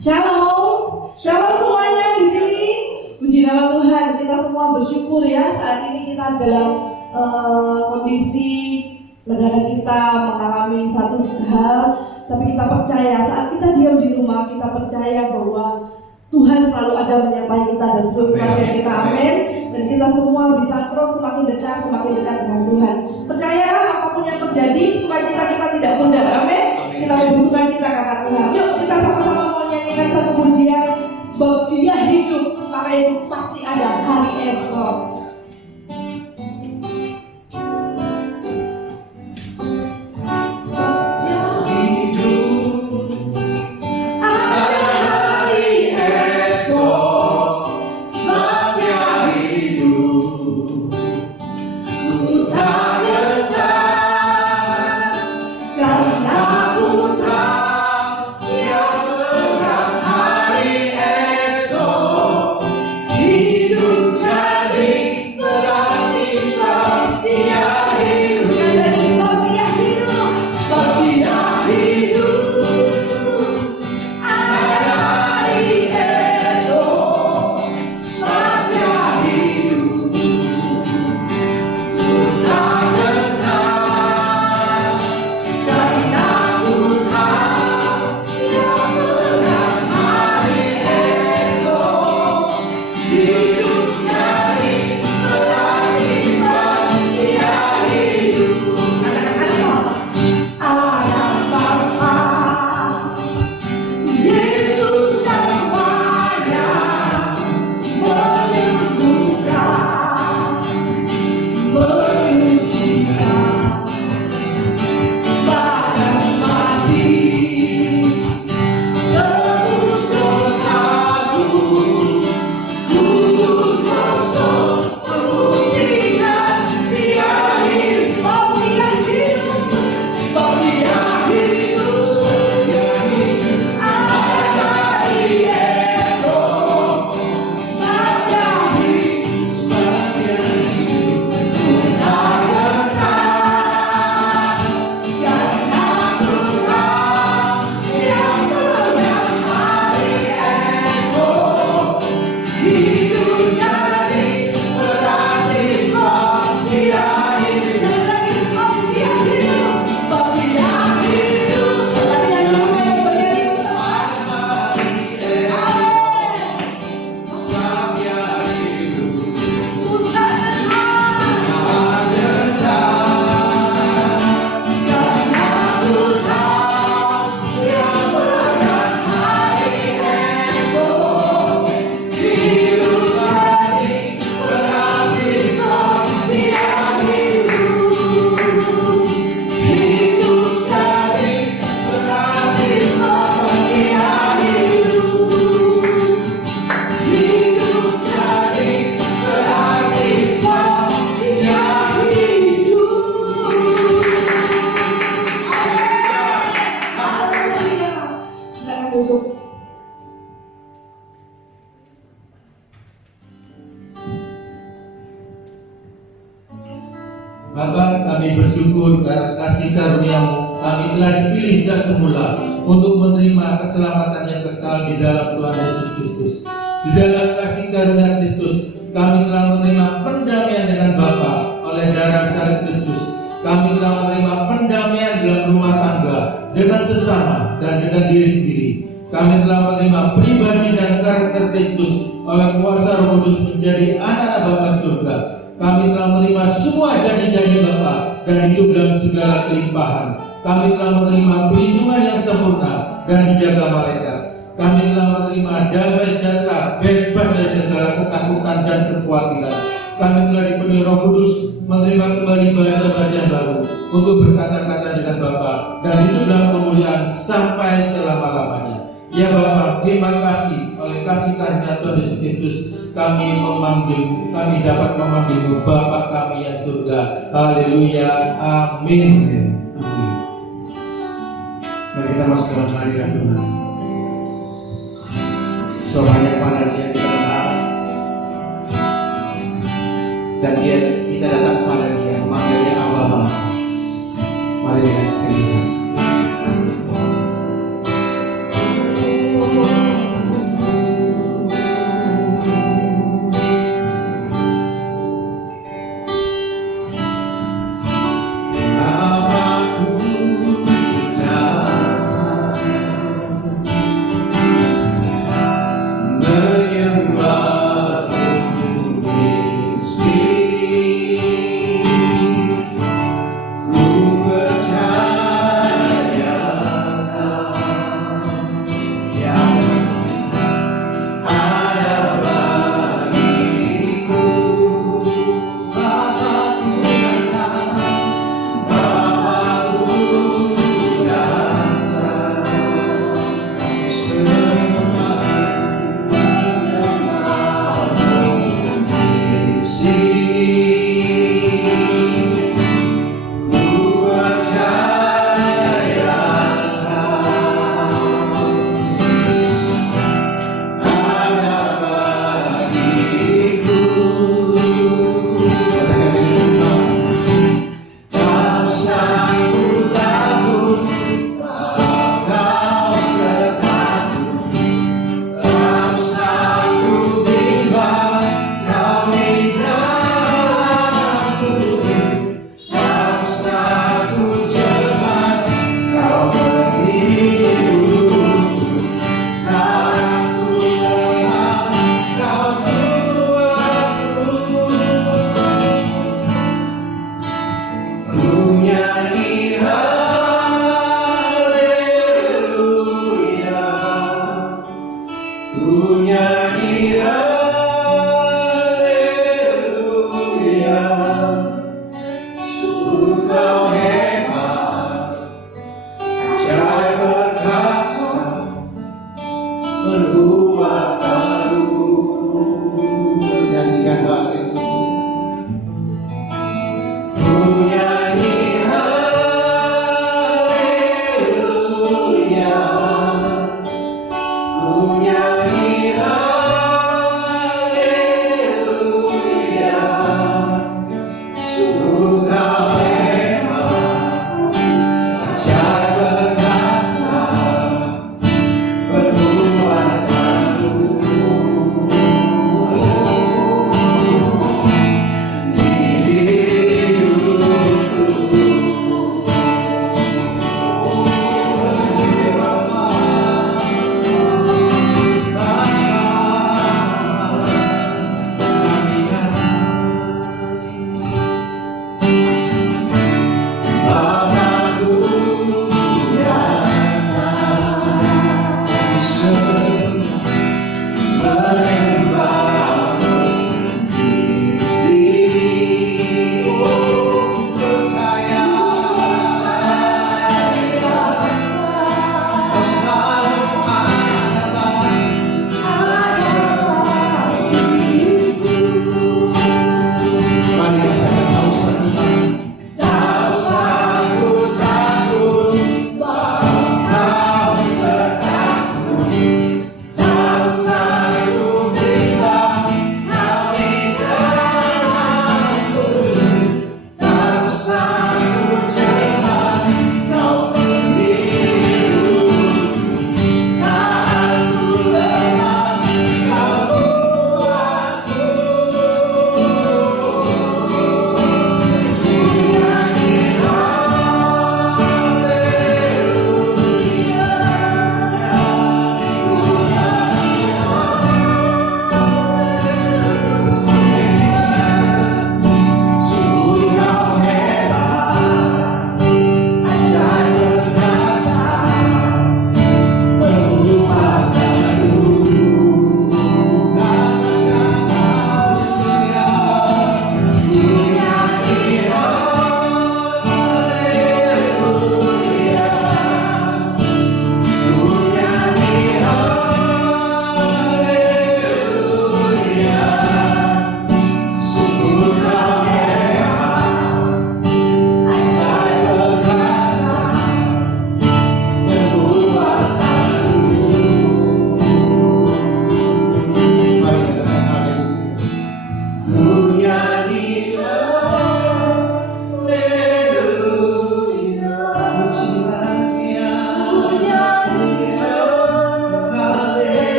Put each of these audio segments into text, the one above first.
Shalom, shalom semuanya di sini. Puji nama Tuhan, kita semua bersyukur ya saat ini kita dalam kondisi negara kita mengalami satu hal, tapi kita percaya saat kita diam di rumah, kita percaya bahwa Tuhan selalu ada menyertai kita dan seluruh keluarga kita, amin. Dan kita semua bisa terus semakin dekat dengan Tuhan. Percayalah apapun yang terjadi, sukacita kita tidak pudar, amin. Kita mau bersukacita karena Tuhan. Yuk kita sama-sama mau nyanyikan satu pujian, sebab Dia hidup, maka itu pasti ada hari esok. Bapa, kami bersyukur karena kasih karunia-Mu, kami telah dipilih sejak semula untuk menerima keselamatan yang kekal di dalam Tuhan Yesus Kristus. Di dalam kasih karunia Kristus, kami telah menerima pendamaian dengan Bapa oleh darah salib Kristus. Kami telah menerima pendamaian dalam rumah tangga, dengan sesama dan dengan diri sendiri. Kami telah menerima pribadi dan karakter Kristus oleh kuasa Roh Kudus menjadi anak-anak Bapa surga. Kami telah menerima semua janji-janji Bapa dan hidup dalam segala kelimpahan. Kami telah menerima perlindungan yang sempurna dan dijaga malaikat. Kami telah menerima damai sejahtera, bebas dari segala ketakutan dan kekhawatiran. Kami telah dipenuhi Roh Kudus, menerima kembali bahasa-bahasa yang baru untuk berkata-kata dengan Bapa dan hidup dalam kemuliaan sampai selama-lamanya. Ya Bapa, terima kasih oleh kasih karunia Tuhan Yesus Kristus kami dapat memanggil-Mu Bapa kami yang surga. Haleluya, amin. Amin. Mari kita masuk dalam hadirat Tuhan. Sebanyak mana Dia kita berharap dan kita datang kepada Dia, memanggilnya Abba Bapa. Mari kita sekalian. Ku nyanyi haleluya, sungguh kau hebat, ajaib perkasa, berbuat baru. Nyanyikan haleluya. Ku nyanyi haleluya, ku nyanyi haleluya, sungguh kau hebat, ajaib perkasa, berbuat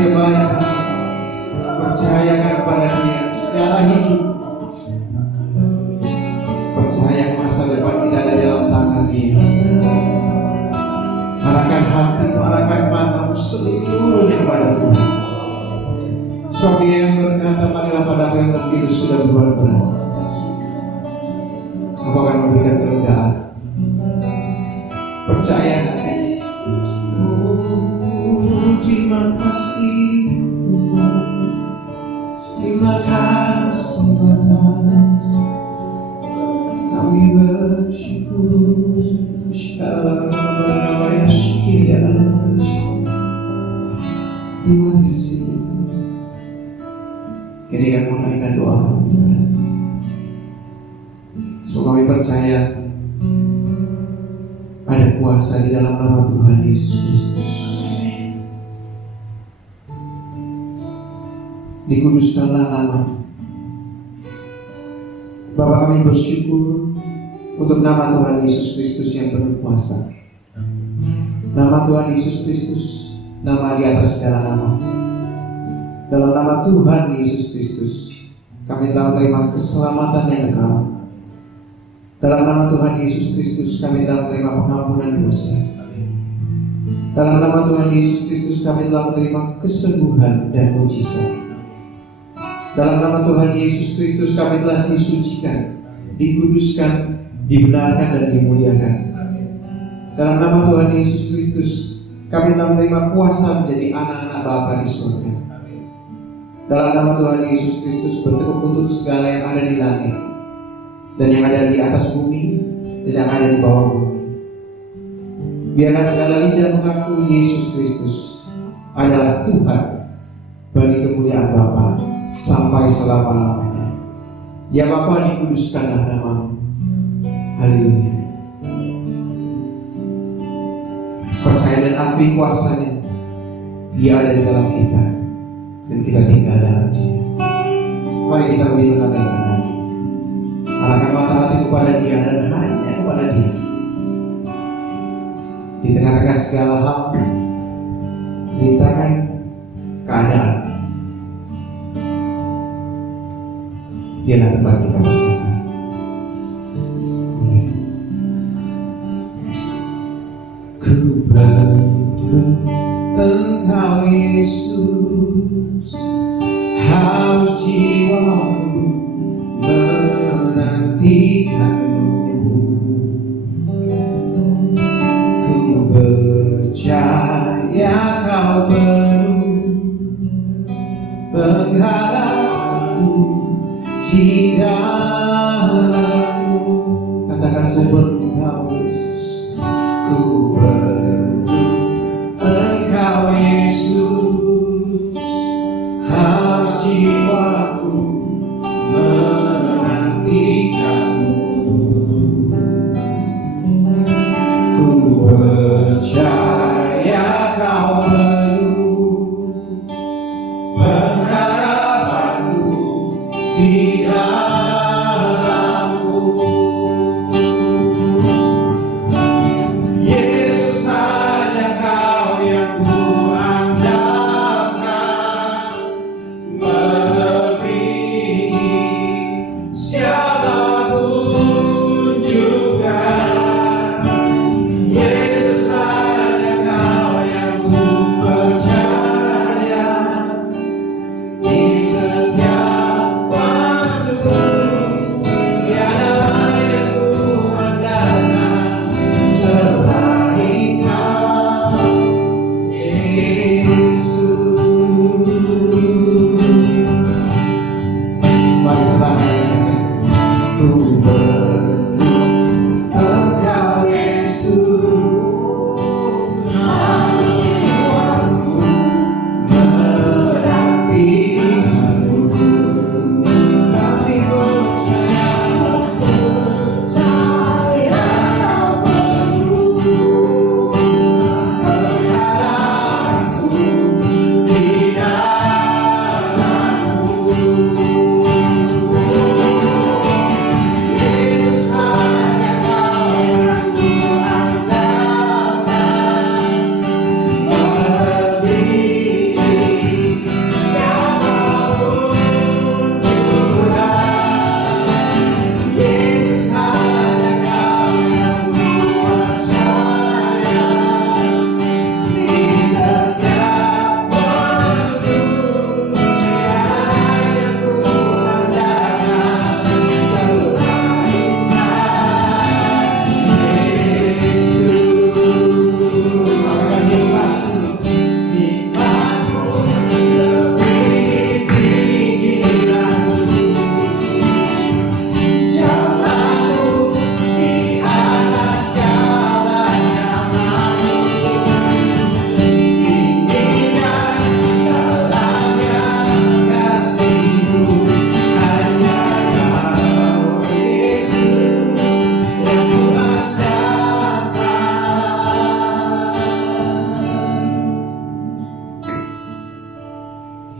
kebaikan, percayakan pada Dia segala hidup. Percaya masa depan kita ada dalam tangan Dia. Arahkan hatimu, arahkan matamu seluruhnya pada Tuhan. Sebab Dia yang berkata, marilah padaku yang letih sudah berbuat berat, Aku akan memberikan kelegaan. Percaya hati. Terima kasih Tuhan, terima kasih Tuhan. Kami bersyukur segala nama yang suci ya. Terima kasih. Ketika menaikkan doa kami, semoga kami percaya ada kuasa di dalam nama Tuhan Yesus Kristus. Dikuduskanlah nama. Bapa, kami bersyukur untuk nama Tuhan Yesus Kristus yang penuh kuasa. Nama Tuhan Yesus Kristus, nama di atas segala nama. Dalam nama Tuhan Yesus Kristus, kami telah menerima keselamatan yang kekal. Dalam nama Tuhan Yesus Kristus, kami telah menerima pengampunan dosa. Dalam nama Tuhan Yesus Kristus, kami telah menerima kesembuhan dan mujizat. Dalam nama Tuhan Yesus Kristus, kami telah disucikan, dikuduskan, dibenarkan dan dimuliakan. Dalam nama Tuhan Yesus Kristus, kami telah menerima kuasa menjadi anak-anak Bapa di surga. Dalam nama Tuhan Yesus Kristus, bertekuk lutut segala yang ada di langit dan yang ada di atas bumi dan yang ada di bawah bumi. Biarlah segala lidah mengaku Yesus Kristus adalah Tuhan bagi kemuliaan Bapa sampai selama-lamanya. Ya Bapa, dikuduskanlah namamu. Haleluya. Percaya dan akui kuasanya. Dia ada di dalam kita dan kita tinggal dalam Dia. Mari kita lebih mengatakan lagi. Arahkan mata hati kepada Dia dan hanya kepada Dia. Di tengah-tengah segala hal, rintangan, keadaan, Dialah tempat kita bersama. Ku berdoa Engkau Yesus, haus jiwaku menantikanmu. Ku percaya Kau penuh pengharapanku di dalammu. Katakan, ku perlu Engkau Yesus, ku perlu Engkau Yesus, haus jiwaku menantikanmu. Ku percaya Kau penuh pengharapanku di dalammu.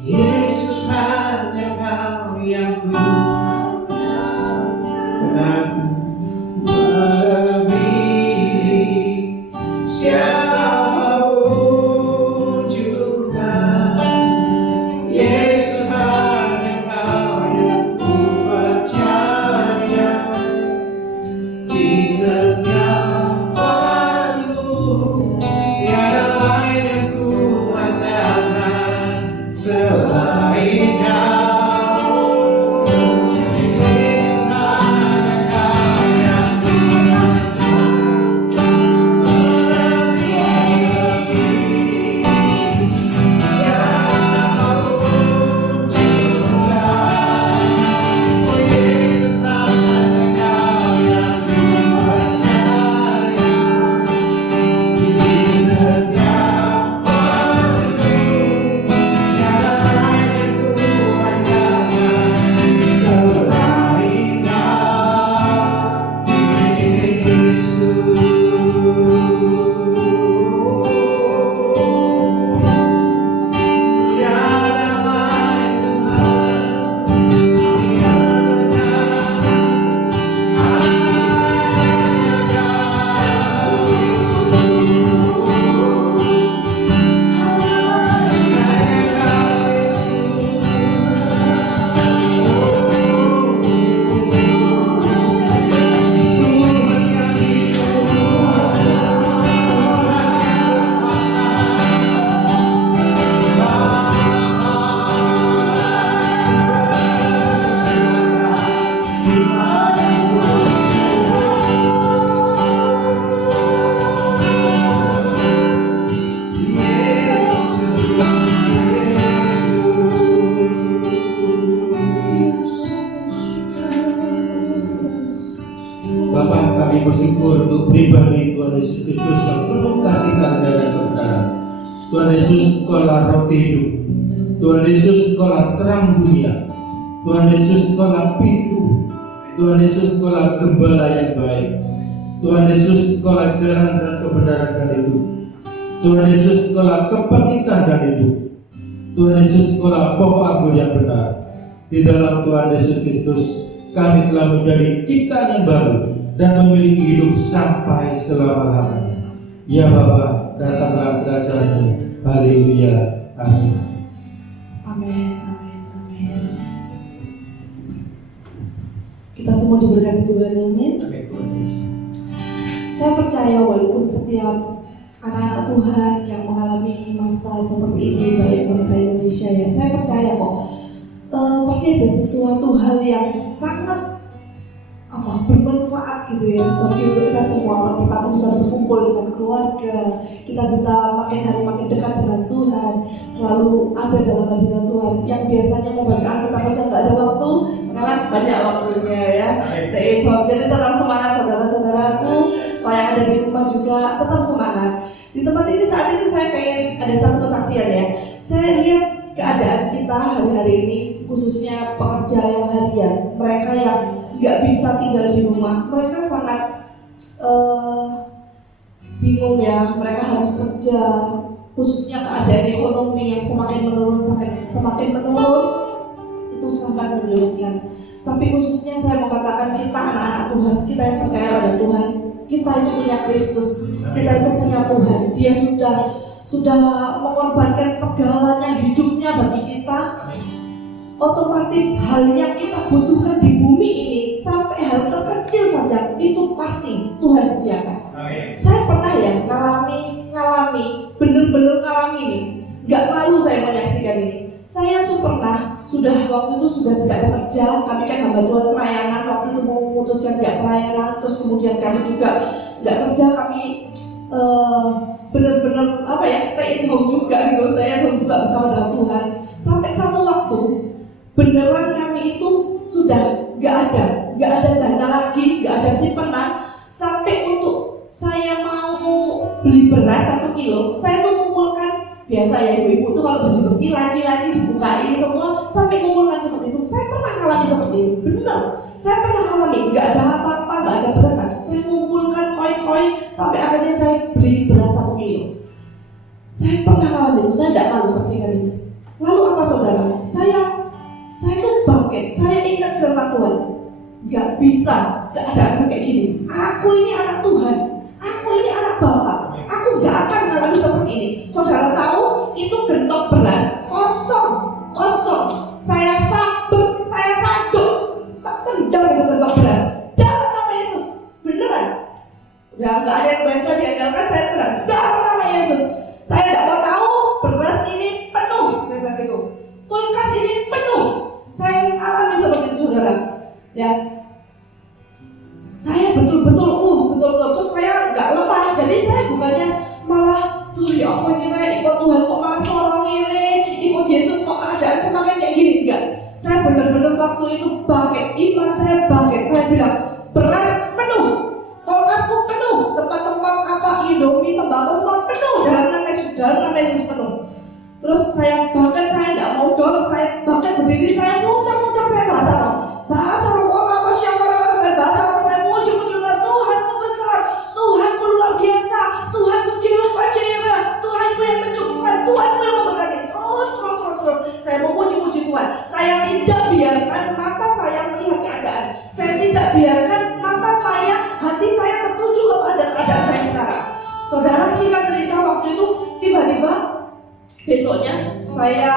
Yesus hanya Kau yang ku kenal. Melebihi siapapun juga, Yesus hanya Kau yang ku percaya. Di setiap waktu tiada lain yang ku andalkan selain Kau. Bapak, kami bersyukur untuk pribadi Tuhan Yesus Kristus yang penuh kasih karunia dan kebenaran. Tuhan Yesus, Engkaulah roti hidup. Tuhan Yesus, Engkaulah terang dunia. Tuhan Yesus, Engkaulah pintu. Tuhan Yesus, Engkaulah gembala yang baik. Tuhan Yesus, Engkaulah jalan dan kebenaran dan hidup. Tuhan Yesus, Engkaulah kebangkitan dan hidup. Tuhan Yesus, Engkaulah pokok anggur yang benar. Di dalam Tuhan Yesus Kristus, kami telah menjadi ciptaan yang baru dan memiliki hidup sampai selama-lamanya. Ya Bapa, datanglah kerajaan-Mu. Haleluya. Amin. Amin, amin, amin. Kita semua diberkati Tuhan, amin. Saya percaya walaupun setiap anak-anak Tuhan yang mengalami masa seperti ini, baik bangsa Indonesia ya, saya percaya kok pasti ada sesuatu hal yang sangat bermanfaat gitu ya bagi kita semua. Kita bisa berkumpul dengan keluarga, kita bisa makin hari makin dekat dengan Tuhan, selalu ada dalam hadirat Tuhan. Yang biasanya mau baca Alkitab aja nggak ada waktu, sekarang banyak waktunya ya. Jadi tetap semangat saudara-saudaraku, kalau yang ada di rumah juga tetap semangat. Di tempat ini saat ini saya pengen ada satu kesaksian ya. Saya lihat keadaan kita hari-hari ini, khususnya pekerja yang harian, mereka yang nggak bisa tinggal di rumah, mereka sangat bingung ya. Mereka harus kerja, khususnya keadaan ekonomi yang semakin menurun, itu sangat menyulitkan. Tapi khususnya saya mau katakan kita anak-anak Tuhan, kita yang percaya pada Tuhan, kita itu punya Kristus, kita itu punya Tuhan. Dia sudah mengorbankan segalanya hidupnya bagi kita. Otomatis hal yang kita butuhkan di bumi ini, sampai hal terkecil saja, itu pasti Tuhan sediakan. Saya pernah ya ngalami, bener-bener ngalami nih. Gak malu saya menyaksikan ini. Saya tuh pernah, waktu itu sudah tidak bekerja. Kami kan hamba Tuhan pelayanan, waktu itu mau memutuskan tidak pelayanan. Terus kemudian kami juga gak kerja, kami bener-bener stay at home juga gitu. Saya berbuka bersama dengan Tuhan. Sampai satu waktu beneran kami itu sudah gak ada dana lagi, gak ada simpanan. Sampai untuk saya mau beli beras 1 kilo, saya tuh ngumpulkan, biasa ya ibu-ibu tuh kalau bersih-bersih lagi dibukain semua, sampai ngumpulkan seperti itu. Saya pernah ngalami seperti itu, bener. Saya pernah ngalami, gak ada apa-apa, gak ada beras. Saya ngumpulkan koin-koin sampai akhirnya saya beli beras 1 kilo. Saya pernah ngalami itu, saya tidak malu saksikan ini. Lalu apa saudara? saudara, saya tuh bangkit, saya ingat firman Tuhan. Gak bisa keadaanku kayak gini. Aku ini anak Tuhan, aku ini anak Bapa. Aku gak akan mengalami seperti ini. Saudara tahu itu gentok beras kosong. Saya sabuk, tak tendang itu gentok beras. Dalam nama Yesus, beneran. Udah gak ada yang bisa diandalkan, saya terang. Dalam nama Yesus, saya gak mau tahu beras ini penuh. Saya bilang gitu. Kulkas ini penuh. Saya alami seperti itu, saudara. Ya, saya betul-betul terus saya nggak lemah. Jadi saya bukannya malah ya apa ini ikut Tuhan kok malah sorong ini, ikut Yesus kok keadaan semakin kayak gini. Enggak, saya benar-benar waktu itu bangkit, iman saya bangkit. Saya bilang beras penuh, kulkasku penuh, tempat-tempat apa Indomie sembako semua penuh, dalam nama Yesus penuh. Terus saya bahkan saya nggak mau dorong, saya bahkan berdiri, saya muter-muter, saya bahasa roh apa siapa saya bahasa saya muncul-munculkan Tuhanku besar, Tuhanku luar biasa, Tuhanku Jehovah Jireh, Tuhanku yang mencukupkan, Tuhanku yang memberkati. Terus saya mau muji Tuhan. Saya tidak biarkan mata saya melihat keadaan, saya tidak biarkan mata saya, hati saya tertuju kepada keadaan saya sekarang. Saudara, singkat cerita, waktu itu tiba-tiba besoknya saya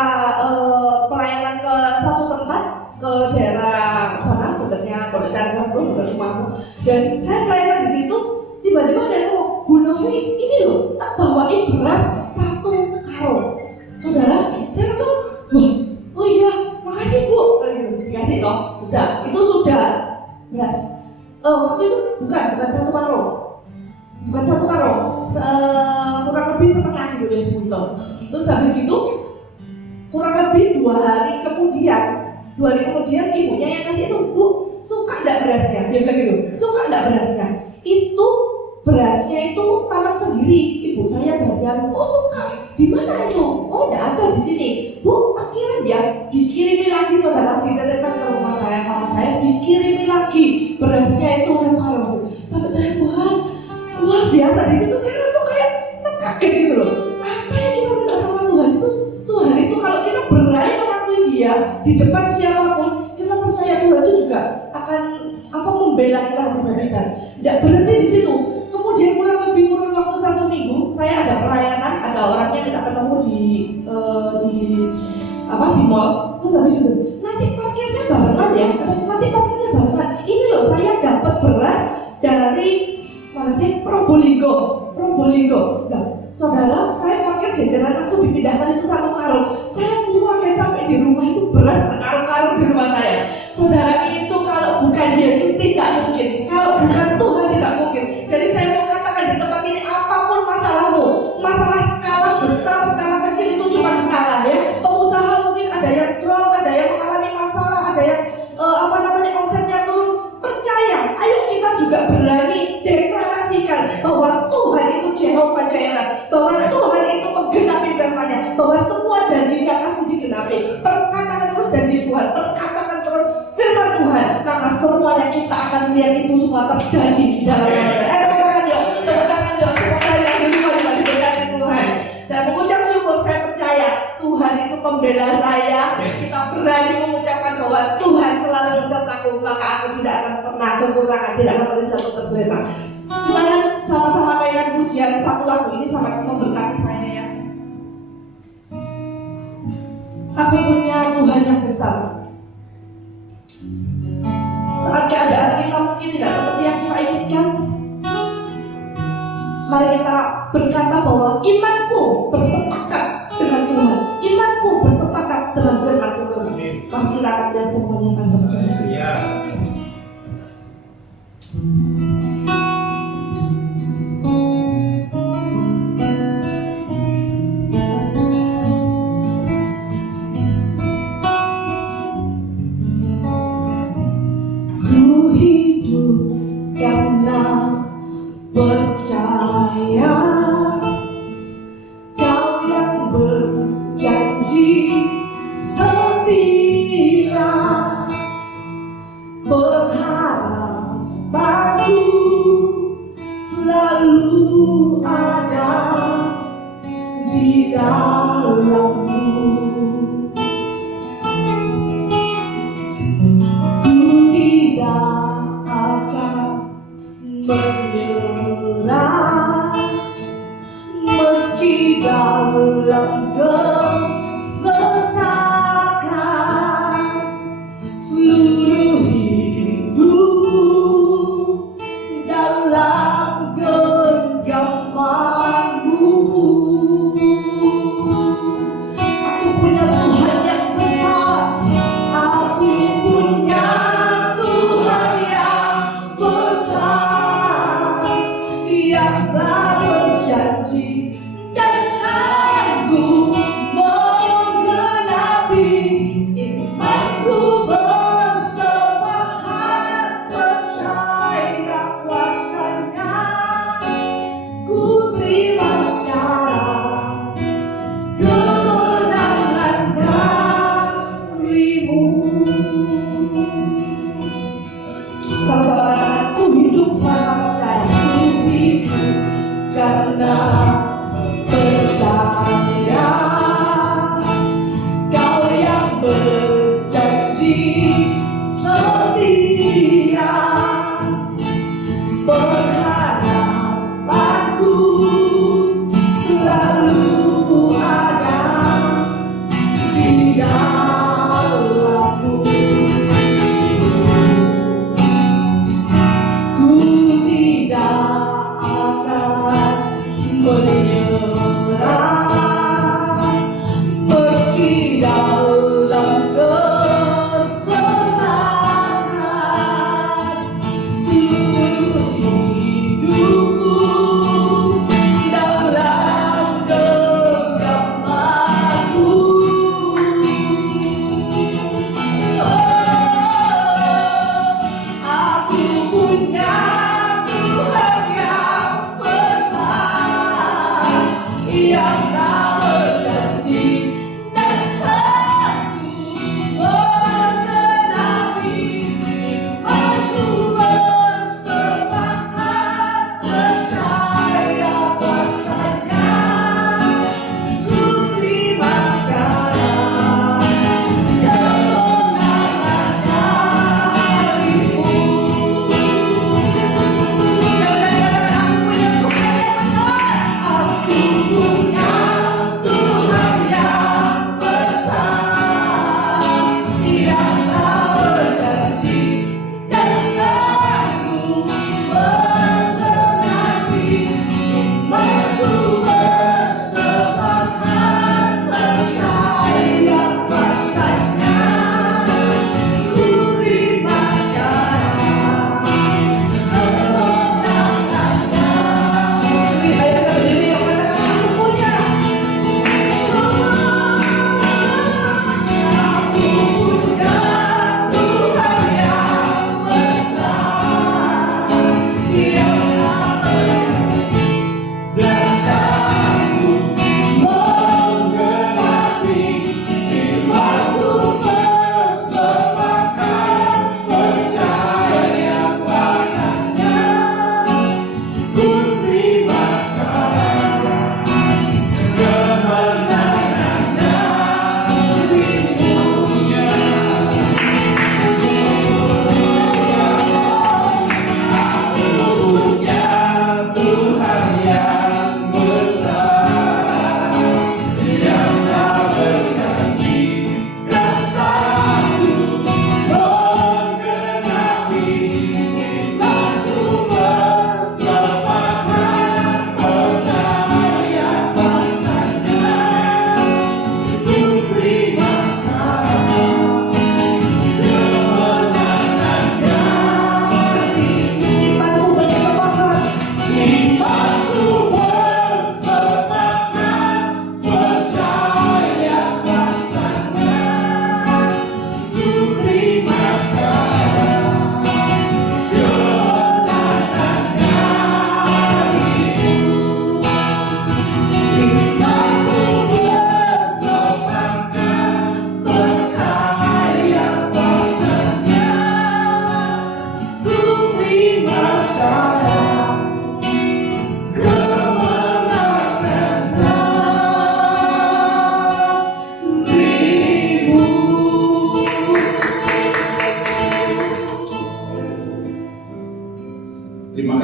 pelayanan ke satu tempat, ke daerah sana dekatnya Pondok Darah, dekat rumahku. Dan saya pelayanan di situ, tiba-tiba ada yang ngomong, Bu Novi, ini loh tak bawain beras 1 karung. Saudara, saya langsung, oh iya, makasih Bu. Dikasih toh, sudah, itu sudah beras. Waktu itu bukan 1 karung, bukan 1 karung, kurang lebih setengah gitu yang dibuntel. Terus habis itu kurang lebih 2 hari kemudian ibunya yang kasih itu, Bu, suka enggak berasnya? Dia bilang gitu, suka enggak berasnya? Itu berasnya itu tanam sendiri, ibu saya jadian. Oh suka, di mana itu? Oh enggak ada di sini. Bu, tak kirim ya, dikirimi lagi saudara, dititipkan ke rumah saya, mama saya, dikirimi lagi berasnya itu harum-harum. Sampai saya Tuhan, luar biasa. Di situ saya langsung kayak terkaget gitu loh. Apa yang kita minta sama Tuhan itu? Tuhan itu kalau kita berani mengakui Dia di depan siapapun, kita percaya Tuhan itu juga akan membela kita habis-habisan. Tidak berhenti di situ. Kemudian kurun waktu 1 minggu, saya ada pelayanan, ada orangnya kita ketemu di mall. Terus habis itu, nanti parkirnya barengan ya, Ini loh saya dapat beras dari mana sih? Probolinggo. Nah, saudara, saya parkir jajaran langsung dipindahkan itu 1 karung. Saya muakan sampai di rumah itu beras berkarung-karung di rumah saya. Saudara, itu kalau bukan Yesus tidak mungkin, kalau bukan Tuhan tidak mungkin. Jadi saya mau katakan di tempat ini, apapun masalahmu, masalah skala besar, skala kecil itu cuma skala ya. Pengusaha mungkin ada yang drop, ada yang mengalami masalah, ada yang omsetnya turun. Percaya, ayo kita juga berani deklarasikan bahwa Tuhan itu Jehovah Jireh, bahwa Tuhan itu menggenapi firman-Nya, bahwa semua janjinya pasti digenapi. Perkatakan terus janji Tuhan, perkatakan terus firman Tuhan, maka semuanya kita akan melihat itu semua terjadi di dalam kita. Tepuk tangan yuk, semoga yang kelima diberkati Tuhan. Saya mengucap syukur, saya percaya Tuhan itu pembela saya. Kita berani mengucapkan bahwa Tuhan selalu besertaku, maka aku tidak akan pernah kekurangan, tidak akan pernah jatuh tergeletak. Silakan sama-sama mainkan pujian 1 lagu ini sampai memberkati saya ya. Aku punya Tuhan yang besar. Saat keadaan kita mungkin tidak seperti yang kita inginkan, mari kita berkata bahwa imanku bersepakat dengan Tuhan, imanku bersepakat dengan firman Tuhan. Maka kita akan lihat semuanya akan terjadi. Ku hidup karena percaya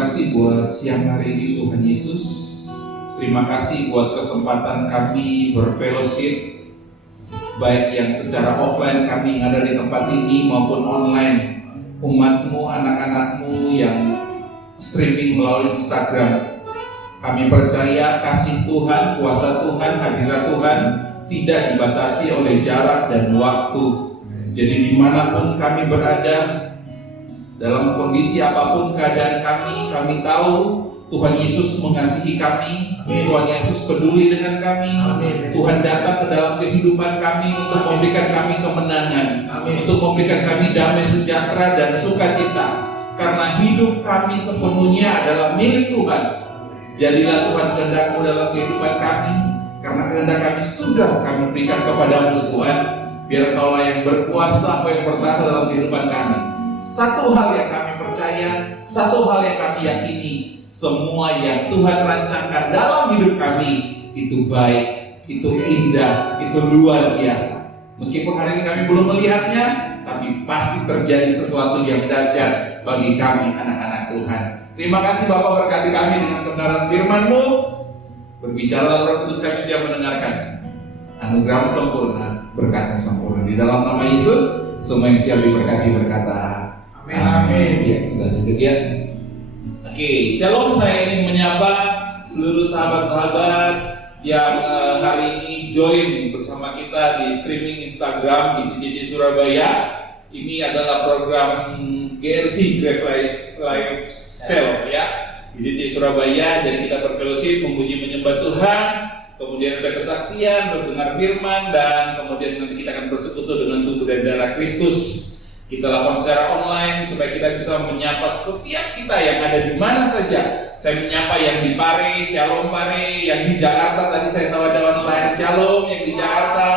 kasih buat siang hari ini Tuhan Yesus. Terima kasih buat kesempatan kami berfellowship, baik yang secara offline kami yang ada di tempat ini maupun online. Umatmu, anak-anakmu yang streaming melalui Instagram. Kami percaya kasih Tuhan, kuasa Tuhan, hadirat Tuhan tidak dibatasi oleh jarak dan waktu. Jadi dimanapun kami berada, dalam kondisi apapun keadaan kami tahu Tuhan Yesus mengasihi kami. Tuhan Yesus peduli dengan kami. Tuhan datang ke dalam kehidupan kami untuk memberikan kami kemenangan, untuk memberikan kami damai sejahtera dan sukacita. Karena hidup kami sepenuhnya adalah milik Tuhan. Jadilah Tuhan kehendak-Mu dalam kehidupan kami, karena kehendak kami sudah kami berikan kepada-Mu Tuhan. Biar Engkaulah yang berkuasa, Engkau yang bertata dalam kehidupan kami. Satu hal yang kami percaya, satu hal yang kami yakini, semua yang Tuhan rancangkan dalam hidup kami itu baik, itu indah, itu luar biasa. Meskipun hari ini kami belum melihatnya, tapi pasti terjadi sesuatu yang dahsyat bagi kami anak-anak Tuhan. Terima kasih Bapak, berkati kami dengan kebenaran firman-Mu. Berbicara Roh Kudus, kami siap mendengarkan. Anugerah sempurna, berkat yang sempurna. Di dalam nama Yesus, semua yang siap diberkati berkata amin. Ya, kita duduk ya. Oke, shalom. Saya ingin menyapa seluruh sahabat-sahabat yang hari ini join bersama kita di streaming Instagram di GCC Surabaya. Ini adalah program GRC, Great Life Cell ya, di GCC Surabaya. Jadi kita berfellowship, memuji menyembah Tuhan, kemudian ada kesaksian, terus dengar firman, dan kemudian nanti kita akan bersekutu dengan tubuh dan darah Kristus. Kita lakukan secara online supaya kita bisa menyapa setiap kita yang ada di mana saja. Saya menyapa yang di Pare, Shalom Pare, yang di Jakarta tadi saya tahu ada online, Shalom, yang di Jakarta,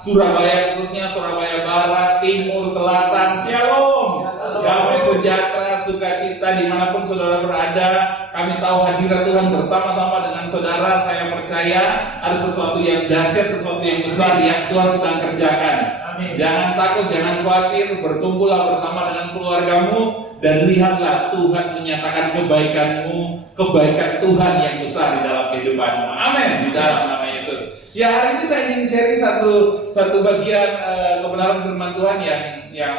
Surabaya khususnya, Surabaya Barat, Timur, Selatan, Shalom. Damai sejahtera, sukacita dimanapun saudara berada. Kami tahu hadirat Tuhan bersama-sama dengan saudara. Saya percaya ada sesuatu yang dahsyat, sesuatu yang besar yang Tuhan sedang kerjakan. Jangan takut, jangan khawatir, berkumpullah bersama dengan keluargamu dan lihatlah Tuhan menyatakan kebaikan-Mu, kebaikan Tuhan yang besar di dalam kehidupanmu. Amin. Di dalam nama Yesus. Ya, hari ini saya ingin sharing satu bagian kebenaran firman Tuhan yang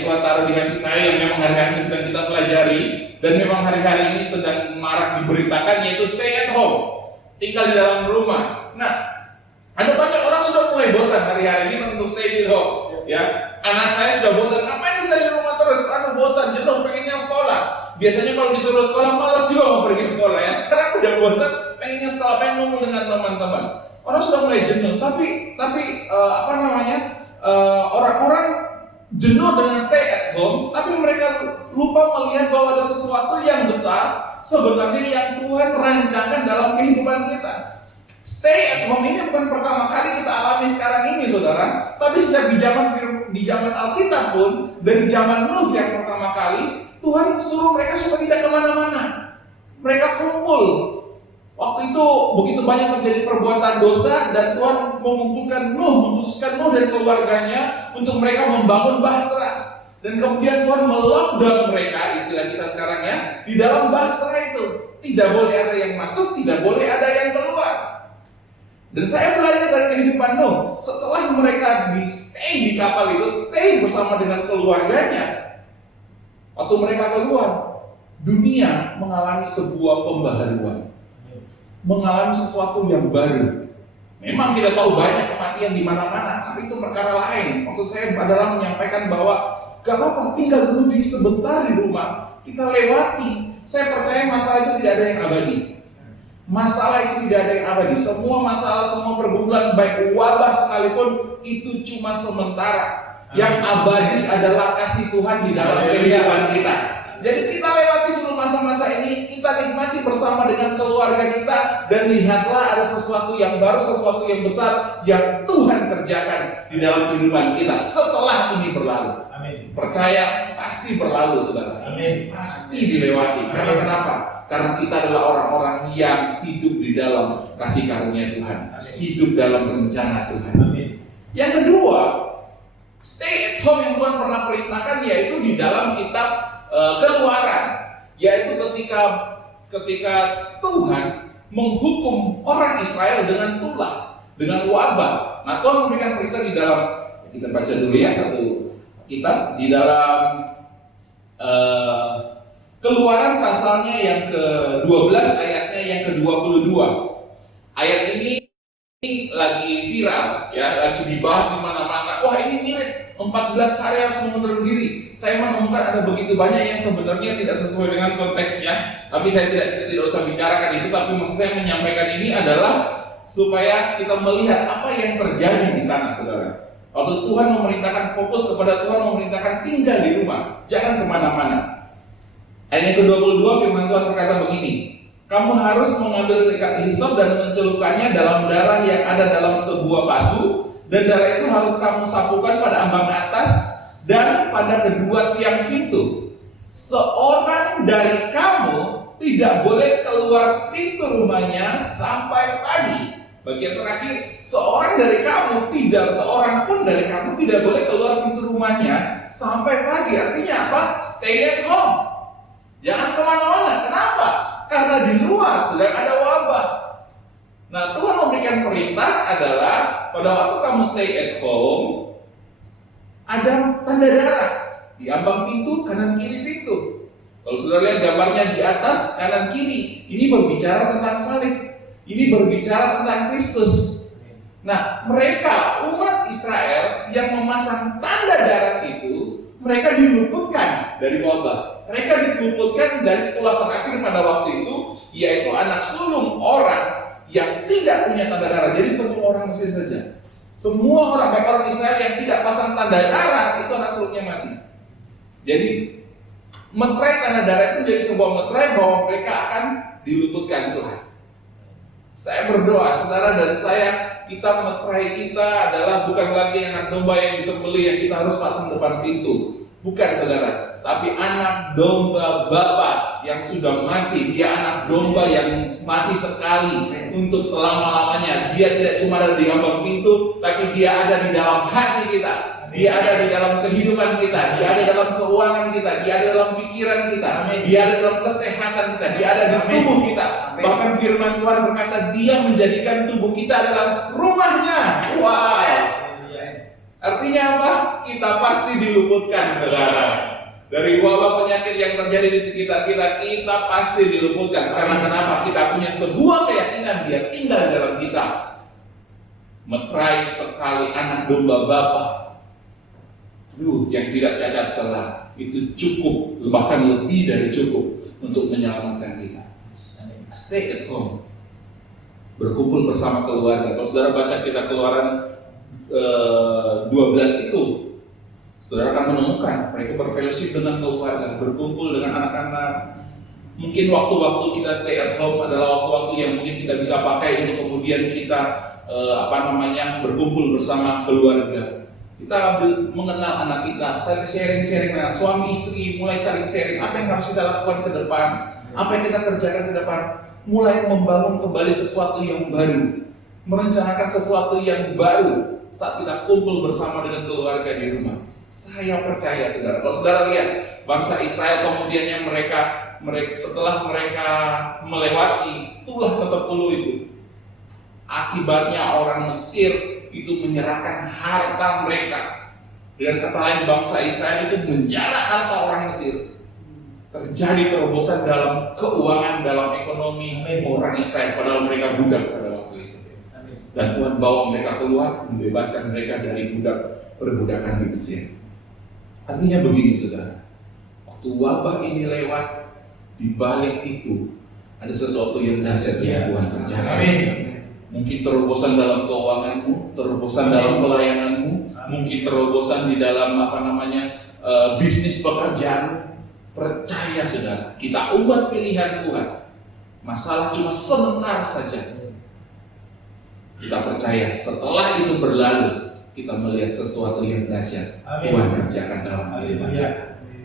Tuhan taruh di hati saya, yang memang hari-hari ini sedang kita pelajari dan memang hari-hari ini sedang marak diberitakan, yaitu stay at home, tinggal di dalam rumah. Nah, ada banyak orang sudah mulai bosan hari-hari ini untuk stay at home. Ya, anak saya sudah bosan. Ngapain kita di rumah terus? Bosan, jenuh, pengennya sekolah. Biasanya kalau disuruh sekolah, malas juga mau pergi sekolah ya. Sekarang udah bosan, pengennya sekolah, pengen ngomong dengan teman-teman. Orang sudah mulai jenuh. Tapi orang-orang jenuh dengan stay at home, tapi mereka lupa melihat bahwa ada sesuatu yang besar sebenarnya yang Tuhan rancangkan dalam kehidupan kita. Stay at home ini bukan pertama kali kita alami sekarang ini, saudara. Tapi sejak di zaman Alkitab pun, dari zaman Nuh yang pertama kali, Tuhan suruh mereka supaya tidak kemana-mana. Mereka kumpul. Waktu itu begitu banyak terjadi perbuatan dosa, dan Tuhan mengumpulkan Nuh, mengkhususkan Nuh dan keluarganya untuk mereka membangun bahtera. Dan kemudian Tuhan melockdown mereka, istilah kita sekarang ya, di dalam bahtera itu. Tidak boleh ada yang masuk, tidak boleh ada yang keluar. Dan saya belajar dari kehidupan Nuh. Setelah mereka stay di kapal itu, stay bersama dengan keluarganya, waktu mereka keluar, dunia mengalami sebuah pembaharuan, mengalami sesuatu yang baru. Memang kita tahu banyak kematian di mana-mana, tapi itu perkara lain. Maksud saya adalah menyampaikan bahwa gak apa-apa, tinggal dulu sebentar di rumah, kita lewati. Saya percaya masalah itu tidak ada yang abadi. Masalah itu tidak ada yang abadi. Semua masalah, semua pergumulan, baik wabah sekalipun, itu cuma sementara. Yang abadi adalah kasih Tuhan di dalam kehidupan kita. Jadi kita lewati dulu masa-masa ini, kita nikmati bersama dengan keluarga kita, dan lihatlah ada sesuatu yang baru, sesuatu yang besar yang Tuhan kerjakan di dalam kehidupan kita setelah ini berlalu. Amin. Percaya pasti berlalu, saudara. Amin. Pasti dilewati. Karena kenapa? Karena kita adalah orang-orang yang hidup di dalam kasih karunia Tuhan. Amin. Hidup dalam rencana Tuhan. Amin. Yang kedua, stay at home yang Tuhan pernah perintahkan, yaitu di dalam kitab Keluaran. yaitu ketika Tuhan menghukum orang Israel dengan tulah, dengan wabah. Nah, Tuhan memberikan perintah di dalam, kita baca dulu ya satu kitab di dalam Keluaran pasalnya yang ke-12 ayatnya yang ke-22. Ayat ini lagi viral ya, lagi dibahas di mana-mana. Wah, ini mirip 14 hari harus mengundurkan diri. Saya menemukan ada begitu banyak yang sebenarnya tidak sesuai dengan konteksnya, tapi kita tidak usah bicarakan itu. Tapi maksud saya menyampaikan ini adalah supaya kita melihat apa yang terjadi di sana, saudara. Waktu Tuhan memerintahkan, fokus kepada Tuhan memerintahkan tinggal di rumah, jangan kemana-mana. Ayat ke-22 firman Tuhan berkata begini, kamu harus mengambil seikat hisop dan mencelupkannya dalam darah yang ada dalam sebuah pasu, dan darah itu harus kamu sapukan pada ambang atas dan pada kedua tiang pintu. Seorang dari kamu tidak boleh keluar pintu rumahnya sampai pagi. Bagian terakhir, seorang pun dari kamu tidak boleh keluar pintu rumahnya sampai pagi. Artinya apa? Stay at home. Jangan kemana-mana. Kenapa? Karena di luar sedang ada wabah. Nah, Tuhan memberikan perintah adalah pada waktu kamu stay at home, ada tanda darah di ambang pintu, kanan kiri pintu. Kalau saudara lihat gambarnya di atas, kanan kiri, ini berbicara tentang salib. Ini berbicara tentang Kristus. Nah, mereka umat Israel yang memasang tanda darah itu, mereka diluputkan dari wabah. Mereka diluputkan dari tulah terakhir pada waktu itu, yaitu anak sulung orang yang tidak punya tanda darah. Jadi bukan cuma orang Mesir saja. Semua orang, baik orang Israel yang tidak pasang tanda darah, itu anak sulungnya mati. Jadi meterai tanda darah itu jadi sebuah meterai bahwa mereka akan diluputkan Tuhan. Saya berdoa, saudara dan saya, meterai kita adalah bukan lagi anak domba yang disembelih yang kita harus pasang depan pintu. Bukan, saudara, tapi anak domba Bapa yang sudah mati. Dia anak domba yang mati sekali untuk selama-lamanya. Dia tidak cuma ada di ambang pintu, tapi dia ada di dalam hati kita. Dia ada di dalam kehidupan kita, dia ada dalam keuangan kita, dia ada dalam pikiran kita, dia ada dalam kesehatan kita, dia ada di tubuh kita. Bahkan firman Tuhan berkata, dia menjadikan tubuh kita adalah rumahnya. Wow. Artinya apa? Kita pasti diluputkan, saudara. Dari wabah penyakit yang terjadi di sekitar kita, kita pasti diluputkan. Karena kenapa? Kita punya sebuah keyakinan, dia tinggal di dalam kita. Meterai sekali anak domba Bapa, yang tidak cacat celah, itu cukup, bahkan lebih dari cukup untuk menyelamatkan kita. Stay at home, berkumpul bersama keluarga. Kalau saudara baca kita Keluaran 12 itu, saudara akan menemukan mereka berfellowship dengan keluarga, berkumpul dengan anak-anak. Mungkin waktu-waktu kita stay at home adalah waktu-waktu yang mungkin kita bisa pakai untuk kemudian kita berkumpul bersama keluarga. Kita mengenal anak kita, saling sharing-sharing, suami istri mulai saling sharing apa yang harus kita lakukan ke depan, apa yang kita kerjakan ke depan, mulai membangun kembali sesuatu yang baru, merencanakan sesuatu yang baru saat kita kumpul bersama dengan keluarga di rumah. Saya percaya, saudara, kalau saudara lihat bangsa Israel kemudiannya mereka setelah mereka melewati tulah ke-10 itu, akibatnya orang Mesir itu menyerahkan harta mereka. Dengan kata lain, bangsa Israel itu menjarah harta orang Mesir. Terjadi terobosan dalam keuangan, dalam ekonomi orang Israel, padahal mereka budak pada waktu itu. Dan Tuhan bawa mereka keluar, membebaskan mereka dari perbudakan di Mesir. Artinya begini, saudara, waktu wabah ini lewat, di balik itu ada sesuatu yang dahsyat yang Tuhan kerjakan. Mungkin terobosan dalam keuanganmu, terobosan dalam pelayananmu, mungkin terobosan di dalam bisnis pekerjaan. Percaya, saudara, kita umat pilihan Tuhan. Masalah cuma sebentar saja. Kita percaya setelah itu berlalu, kita melihat sesuatu yang dahsyat Tuhan kerjakan dalam kehidupan kita.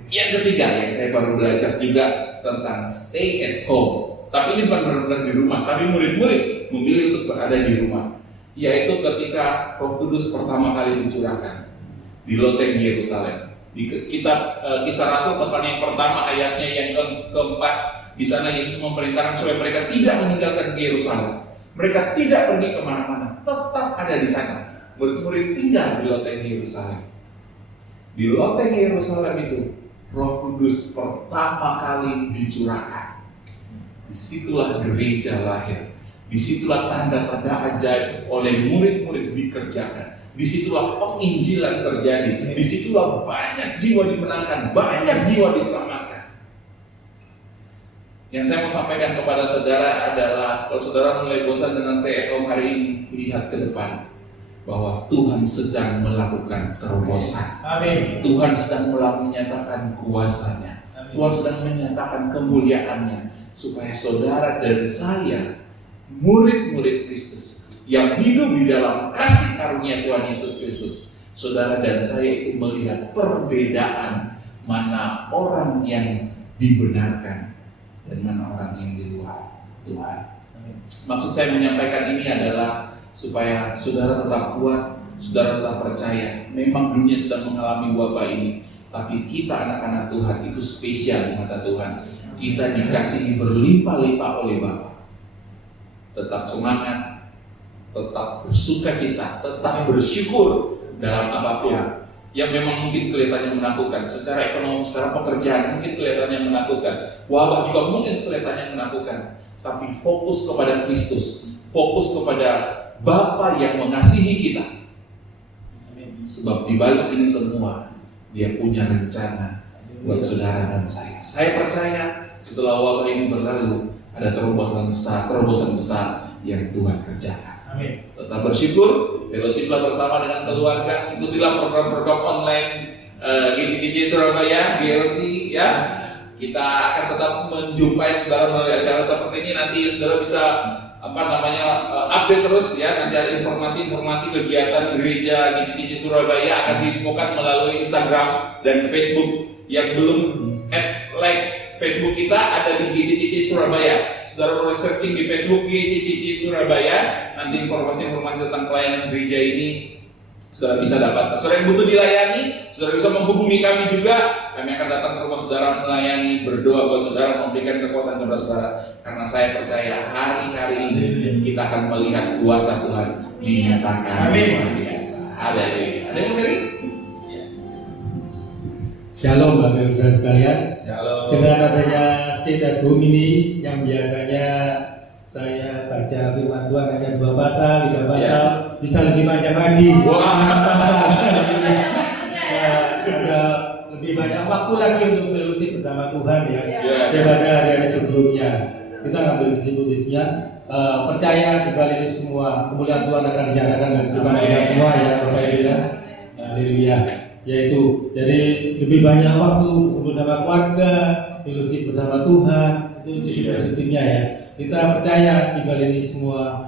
Yang ketiga yang saya baru belajar juga tentang stay at home. Tapi ini bukan benar-benar di rumah, tapi murid-murid memilih untuk berada di rumah. Yaitu ketika Roh Kudus pertama kali dicurahkan di loteng Yerusalem. Di kitab Kisah Rasul pasalnya yang pertama ayatnya yang keempat, di sana Yesus memerintahkan supaya mereka tidak meninggalkan Yerusalem. Mereka tidak pergi kemana-mana, tetap ada di sana. Murid-murid tinggal di loteng Yerusalem. Di loteng Yerusalem itu Roh Kudus pertama kali dicurahkan. Disitulah gereja lahir. Disitulah tanda-tanda ajaib oleh murid-murid dikerjakan. Disitulah penginjilan terjadi. Disitulah banyak jiwa dimenangkan, banyak jiwa diselamatkan. Yang saya mau sampaikan kepada saudara adalah, kalau saudara mulai bosan dengan TNO hari ini, lihat ke depan bahwa Tuhan sedang melakukan terobosan. Amin. Tuhan sedang menyatakan kuasanya. Amin. Tuhan sedang menyatakan kemuliaannya, supaya saudara dan saya, murid-murid Kristus yang hidup di dalam kasih karunia Tuhan Yesus Kristus, saudara dan saya itu melihat perbedaan mana orang yang dibenarkan dan mana orang yang di luar Tuhan. Maksud saya menyampaikan ini adalah supaya saudara tetap kuat, saudara tetap percaya. Memang dunia sedang mengalami wabah ini, tapi kita anak-anak Tuhan itu spesial di mata Tuhan. Kita dikasihi berlimpah-limpah oleh Bapa. Tetap semangat, tetap bersukacita, tetap bersyukur dalam apapun yang memang mungkin kelihatannya menakutkan. Secara ekonomi, secara pekerjaan mungkin kelihatannya menakutkan. Wabah juga mungkin kelihatannya menakutkan. Tapi fokus kepada Kristus, fokus kepada Bapa yang mengasihi kita. Sebab di balik ini semua, Dia punya rencana buat saudara dan saya. Saya percaya setelah wabah ini berlalu, ada terobosan besar yang Tuhan kerjakan. Amin. Tetap bersyukur, fellowshiplah bersama dengan keluarga, ikutilah program-program online GTTJ Surabaya, GLC ya. Kita akan tetap menjumpai saudara melalui acara seperti ini. Nanti saudara bisa update terus ya. Nanti ada informasi-informasi kegiatan gereja GTTJ Surabaya akan diinfokan melalui Instagram dan Facebook. Yang belum like Facebook kita ada di GTTJ Surabaya. Saudara boleh searching di Facebook GTTJ Surabaya. Nanti informasi-informasi tentang pelayanan gereja ini saudara bisa dapatkan. Saudara yang butuh dilayani, saudara bisa menghubungi kami juga. Kami akan datang ke rumah saudara melayani, berdoa buat saudara, memberikan kekuatan kepada saudara. Karena saya percaya hari-hari ini kita akan melihat kuasa Tuhan dinyatakan luar biasa. Ada yang sering? Shalom Bapak Ibu Saudara sekalian. Shalom. Dengan adanya State at Home ini yang biasanya saya baca firman Tuhan hanya 2 pasal, 3 pasal, bisa lebih panjang lagi. 6 pasal. Ada lebih banyak waktu lagi untuk fellowship bersama Tuhan ya. Daripada hari-hari sebelumnya. Kita ngambil sisi positifnya, percaya di balik ini semua kemuliaan Tuhan akan dinyatakan dalam kehidupan kita semua ya Bapak Ibu ya. Haleluya. Yaitu jadi lebih banyak waktu bersama keluarga, fellowship bersama Tuhan, itu sisi positifnya ya. Kita percaya di balik ini semua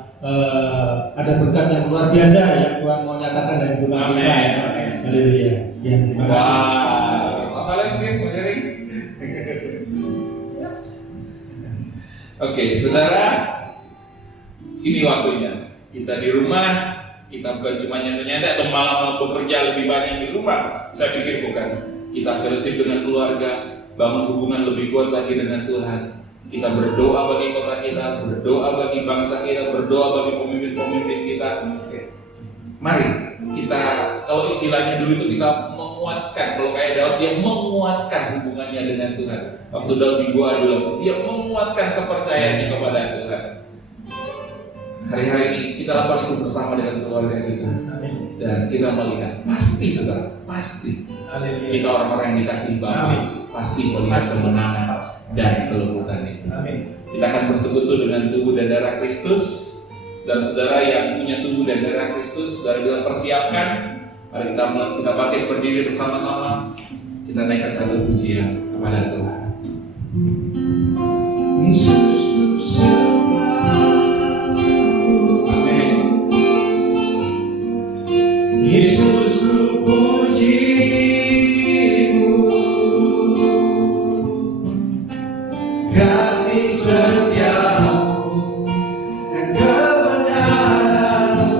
ada berkat yang luar biasa ya Tuhan mau nyatakan dari hidup kita ya. Haleluya. Ya, terima kasih. Kalian mungkin mau sharing? Oke, saudara, ini waktunya kita di rumah. Kita bukan cuma nyantai-nyantai atau malah mau bekerja lebih banyak di rumah. Saya pikir bukan. Kita fellowship dengan keluarga, bangun hubungan lebih kuat lagi dengan Tuhan. Kita berdoa bagi kota kita, berdoa bagi bangsa kita, berdoa bagi pemimpin-pemimpin kita. Mari kita, kalau istilahnya dulu itu kita menguatkan. Kalau kayak Daud, dia menguatkan hubungannya dengan Tuhan. Waktu Daud di gua dulu, dia menguatkan kepercayaannya kepada Tuhan. Hari-hari ini kita lakukan itu bersama dengan keluarga kita. Dan kita melihat, pasti saudara, pasti kita orang-orang yang dikasihi Bapa, pasti melihat kemenangan dan kelembutan itu. Kita akan bersekutu dengan tubuh dan darah Kristus. Saudara-saudara yang punya tubuh dan darah Kristus, saudara bisa persiapkan. Mari kita bangkit berdiri bersama-sama. Kita naikkan satu pujian kepada Tuhan. Yesus ku sembah, Yesus ku pujimu, kasih setiamu dan kebenaranmu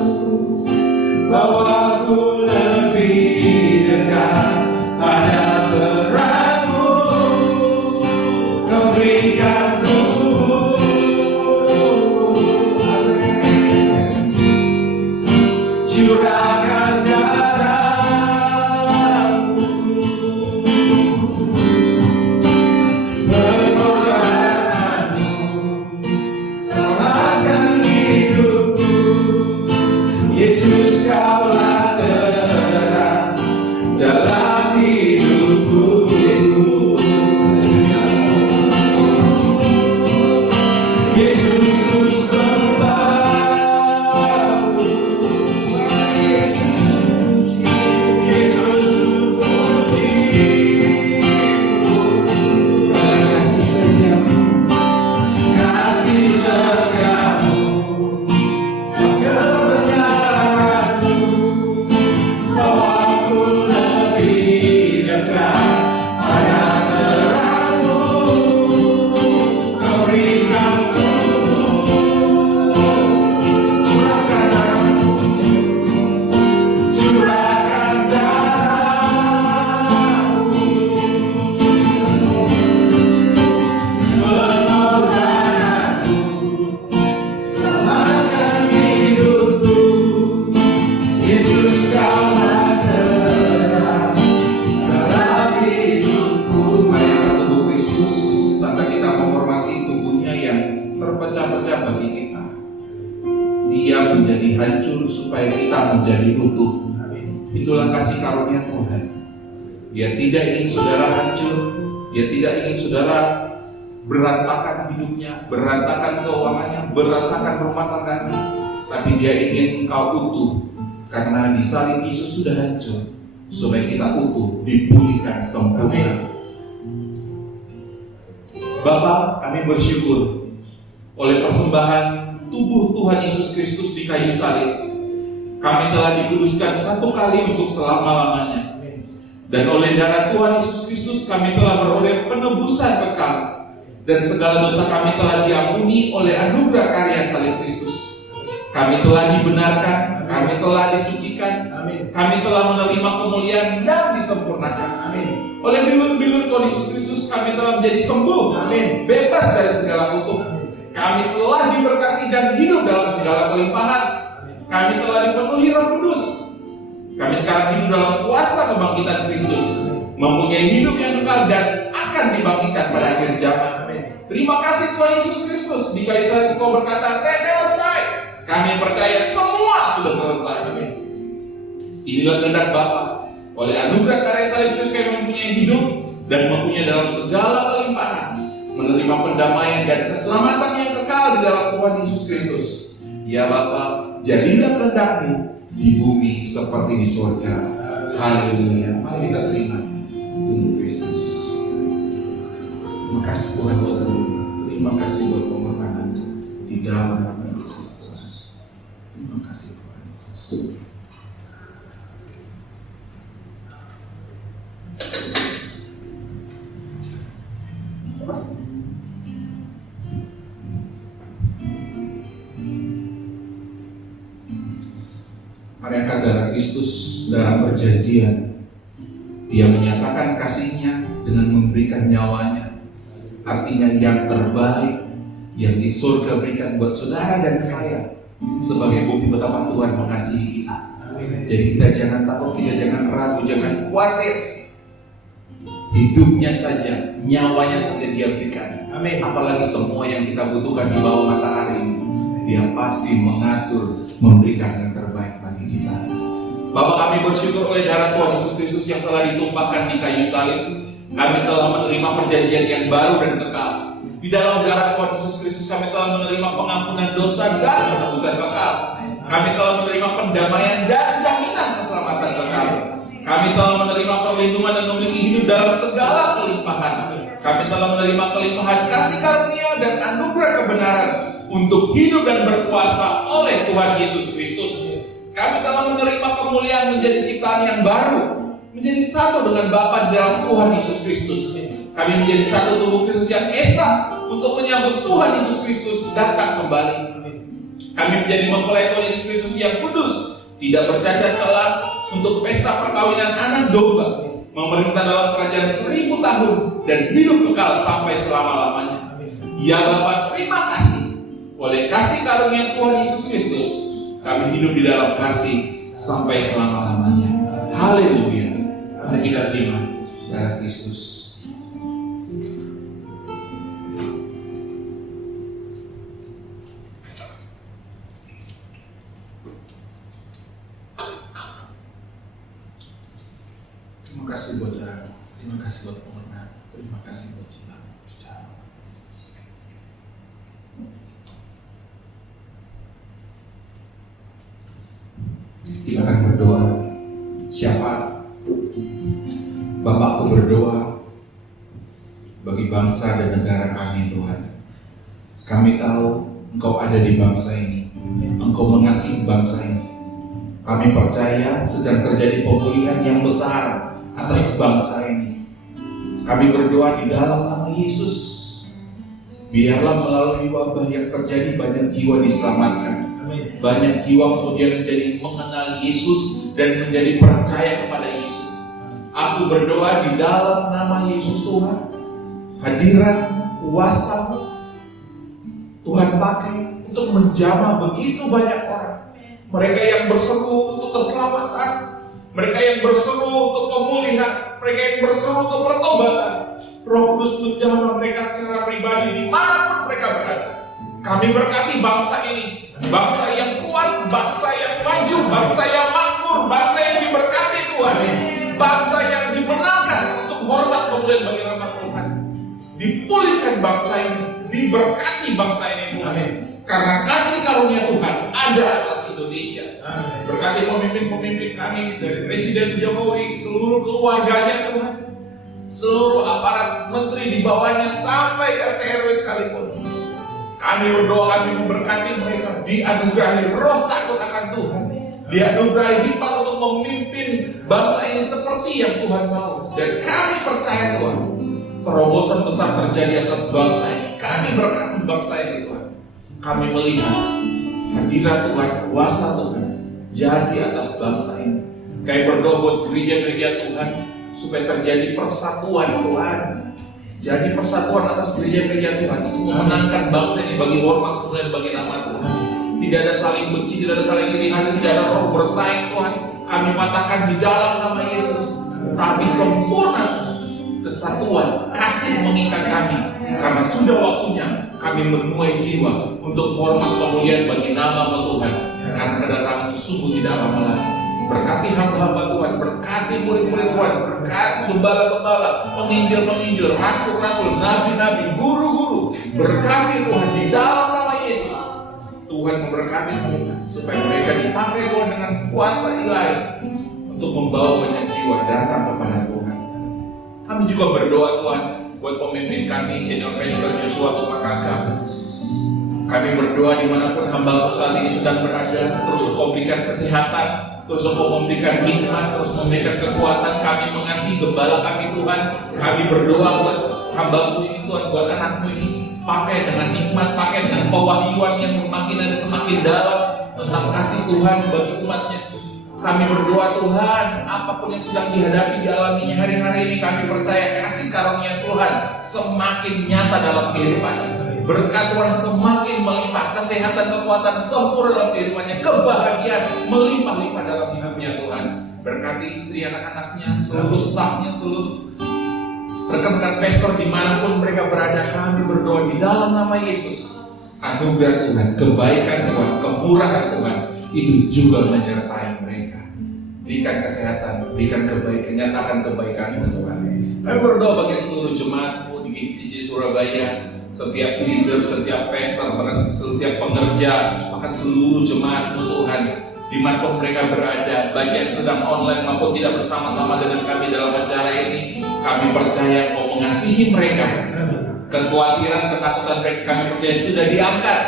bawaku lebih dekat pada Itulah kasih karunia Tuhan. Dia tidak ingin saudara hancur, dia tidak ingin saudara berantakan hidupnya, berantakan keuangannya, berantakan rumah tangganya, tapi dia ingin engkau utuh. Karena di salib Yesus sudah hancur, supaya kita utuh, dipulihkan sempurna. Bapa, kami bersyukur oleh persembahan tubuh Tuhan Yesus Kristus di kayu salib. Kami telah dikuduskan satu kali untuk selama-lamanya. Dan oleh darah Tuhan Yesus Kristus kami telah beroleh penebusan kekal. Dan segala dosa kami telah diampuni oleh anugerah karya salib Kristus. Kami telah dibenarkan, kami telah disucikan, kami telah menerima kemuliaan dan disempurnakan. Oleh bilur-bilur Tuhan Yesus Kristus kami telah menjadi sembuh, bebas dari segala kutuk. Kami telah diberkati dan hidup dalam segala kelimpahan. Kami telah dipenuhi Roh Kudus. Kami sekarang hidup dalam kuasa kebangkitan Kristus, mempunyai hidup yang kekal dan akan dibangkitkan pada akhir zaman. Terima kasih Tuhan Yesus Kristus. Di kayu salib Engkau berkata, "Tetelestai." Kami percaya semua sudah selesai. Inilah kehendak Bapa. Oleh anugerah karya salib Kristus kami mempunyai hidup dan mempunyai dalam segala kelimpahan, menerima pendamaian dan keselamatan yang kekal di dalam Tuhan Yesus Kristus. Ya Bapa, jadilah kehendak-Mu di bumi seperti di surga. Haleluya. Mari kita terima tubuh Kristus. Terima kasih Tuhan buat terima. Terima kasih buat pengorbanan di dalam nama Yesus Tuhan. Terima kasih Tuhan Yesus. Mari angkat darah Kristus, darah perjanjian. Dia menyatakan kasih-Nya dengan memberikan nyawanya. Artinya yang terbaik yang di surga berikan buat saudara dan saya, sebagai bukti betapa Tuhan mengasihi kita. Jadi kita jangan takut, kita jangan ragu, jangan khawatir. Hidupnya saja, nyawanya saja Dia berikan. Apalagi semua yang kita butuhkan di bawah matahari ini, Dia pasti mengatur, memberikan yang terbaik bagi kita. Bapak, kami bersyukur oleh darah Tuhan Yesus Kristus yang telah ditumpahkan di kayu salib. Kami telah menerima perjanjian yang baru dan kekal. Di dalam darah Tuhan Yesus Kristus kami telah menerima pengampunan dosa dan penebusan kekal. Kami telah menerima pendamaian dan jaminan keselamatan kekal. Kami telah menerima perlindungan dan memiliki hidup dalam segala kelimpahan. Kami telah menerima kelimpahan kasih karunia dan anugerah kebenaran untuk hidup dan berkuasa oleh Tuhan Yesus Kristus. Kami telah menerima kemuliaan menjadi ciptaan yang baru, menjadi satu dengan Bapa dalam Tuhan Yesus Kristus. Kami menjadi satu tubuh Kristus yang esa untuk menyambut Tuhan Yesus Kristus datang kembali. Kami menjadi mempelai Tuhan Yesus Kristus yang kudus, tidak bercacat celah, untuk pesta perkawinan anak domba, memerintah dalam kerajaan 1000 tahun dan hidup kekal sampai selama-lamanya. Ya Bapa, terima kasih. Oleh kasih karunia Tuhan Yesus Kristus, kami hidup di dalam kasih sampai selama-lamanya. Haleluya. Mari kita terima darah Kristus. Terima kasih buat darah. Terima kasih buat pengorbanan. Terima kasih buat cinta. Kita akan berdoa. Syafaat. Bapakku berdoa bagi bangsa dan negara kami, Tuhan. Kami tahu Engkau ada di bangsa ini. Engkau mengasihi bangsa ini. Kami percaya sedang terjadi pemulihan yang besar atas bangsa ini. Kami berdoa di dalam nama Yesus. Biarlah melalui wabah yang terjadi banyak jiwa diselamatkan. Banyak jiwa kemudian menjadi mengenal Yesus dan menjadi percaya kepada Yesus. Aku berdoa di dalam nama Yesus Tuhan, hadirat kuasa-Mu Tuhan pakai untuk menjamah begitu banyak orang. Mereka yang berseru untuk keselamatan, mereka yang berseru untuk pemulihan, mereka yang berseru untuk pertobatan. Roh Kudus menjamah mereka secara pribadi dimanapun mereka berada. Kami berkati bangsa ini, bangsa yang kuat, bangsa yang maju, bangsa yang makmur, bangsa yang diberkati dipulihkan bangsa ini, diberkati bangsa ini Tuhan. Karena kasih karunia Tuhan ada atas Indonesia. Berkati pemimpin-pemimpin kami dari Presiden Jokowi, seluruh keluarganya Tuhan, seluruh aparat menteri di bawahnya sampai RT RW sekalipun. Kami berdoa, kami memberkati mereka, dianugerahi roh takut akan Tuhan, dianugerahi hikmat untuk memimpin bangsa ini seperti yang Tuhan mau. Dan kami percaya Tuhan, terobosan besar terjadi atas bangsa ini. Kami berkati bangsa ini Tuhan. Kami melihat hadirat Tuhan, kuasa Tuhan jadi atas bangsa ini. Kami berdoa buat gereja-gereja Tuhan supaya terjadi persatuan Tuhan. Jadi persatuan atas gereja-gereja Tuhan untuk memenangkan bangsa ini bagi hormat Tuhan, bagi nama Tuhan. Tidak ada saling benci, tidak ada saling iri hati, tidak ada roh bersaing Tuhan. Kami patahkan di dalam nama Yesus. Tapi sempurna kesatuan, kasih mengikat kami. Karena sudah waktunya kami menuai jiwa untuk hormat kemuliaan bagi nama Tuhan. Karena kedatangan sungguh tidak lama lagi. Berkati hamba-hamba Tuhan, berkati murid-murid Tuhan, berkati gembala-gembala, penginjil-penginjil, rasul-rasul, nabi-nabi, guru-guru. Berkati Tuhan di dalam nama Yesus. Tuhan memberkati mereka supaya mereka dipakai Tuhan dengan kuasa ilahi untuk membawa banyak jiwa datang kepada Tuhan. Kami juga berdoa Tuhan buat pemimpin kami, Senior Pastor Joshua Tumakaka. Kami berdoa dimanapun hamba saat ini sedang berada, terus Engkau berikan kesehatan, terus Engkau memberikan hikmat, terus memberikan kekuatan. Kami mengasihi gembala kami Tuhan. Kami berdoa buat hambamu ini Tuhan, buat anakmu ini, pakai dengan hikmat, pakai dengan pewahyuan yang makin ada semakin dalam tentang kasih Tuhan bagi umatnya. Kami berdoa Tuhan, apapun yang sedang dihadapi, dialaminya hari-hari ini, kami percaya kasih karunia Tuhan semakin nyata dalam kehidupannya. Berkat Tuhan semakin melimpah, kesehatan, kekuatan sempurna dalam kehidupannya, kebahagiaan melimpah-limpah dalam hidupnya Tuhan. Berkati istri, anak-anaknya, seluruh stafnya, seluruh rekan-rekan pastor dimanapun mereka berada. Kami berdoa di dalam nama Yesus, anugerah Tuhan, kebaikan Tuhan, kemurahan Tuhan itu juga menyertai mereka. Berikan kesehatan, berikan kebaikan, nyatakan kebaikan Tuhan. Kami berdoa bagi seluruh jemaatmu di GCC Surabaya, setiap leader, setiap pastor, bahkan setiap pengerja, bahkan seluruh jemaatmu Tuhan, dimanapun mereka berada, baik yang sedang online maupun tidak bersama-sama dengan kami dalam acara ini. Kami percaya Kau mengasihi mereka. Kekhawatiran, ketakutan mereka kami percaya sudah diangkat.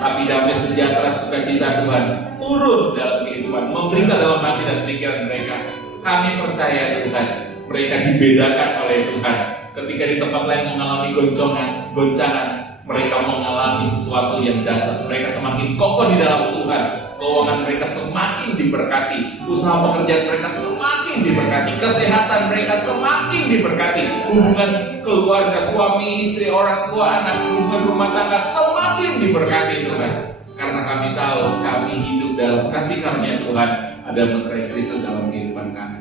Tapi damai, sejahtera, sukacita Tuhan turun dalam kehidupan, memerintah dalam hati dan pikiran mereka. Kami percaya Tuhan, mereka dibedakan oleh Tuhan. Ketika di tempat lain mengalami goncangan, mereka mengalami sesuatu yang dahsyat. Mereka semakin kokoh di dalam Tuhan. Keuangan mereka semakin diberkati, usaha pekerjaan mereka semakin diberkati, kesehatan mereka semakin diberkati, hubungan keluarga, suami, istri, orang tua, anak, hubungan rumah tangga semakin diberkati Tuhan. Karena kami tahu kami hidup dalam kasih karunia Tuhan, ada menerai Kristus dalam kehidupan kami.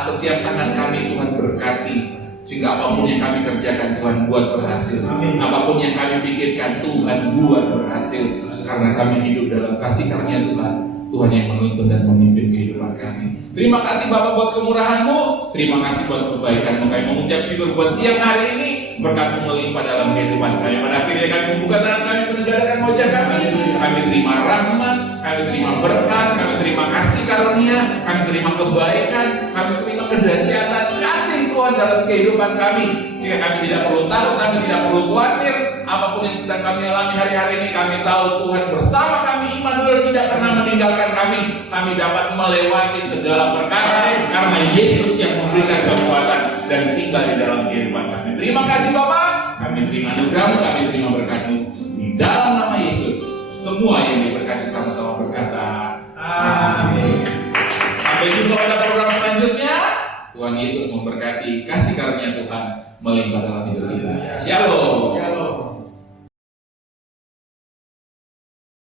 Setiap tangan kami Tuhan berkati, sehingga apapun yang kami kerjakan Tuhan buat berhasil. Apapun yang kami pikirkan Tuhan buat berhasil. Karena kami hidup dalam kasih karunia Tuhan, Tuhan yang menuntun dan memimpin kehidupan kami. Terima kasih Bapak buat kemurahan-Mu, terima kasih buat kebaikan-Mu. Kami mengucap syukur buat siang hari ini, berkat-Mu melimpah dalam kehidupan kami. Pada akhirnya kami membuka tangan kami, menegakkan wajah kami. Kami terima rahmat, kami terima berkat, kami terima kasih karunia, kami terima kebaikan, kami terima kedahsyatan kasih Tuhan dalam kehidupan kami. Sehingga kami tidak perlu takut, kami tidak perlu khawatir. Apapun yang sedang kami alami hari-hari ini, kami tahu Tuhan bersama kami. Immanuel tidak pernah meninggalkan kami. Kami dapat melewati segala perkara karena Yesus yang memberikan kekuatan dan tinggal di dalam kehidupan kami. Terima kasih Bapak. Kami terima anugerah-Mu, kami terima berkat-Mu. Di dalam nama Yesus, semua yang diberkati sama-sama berkata amin. Sampai jumpa pada program selanjutnya. Tuhan Yesus memberkati, kasih karunia Tuhan melimpah dalam hidup kita. Shalom.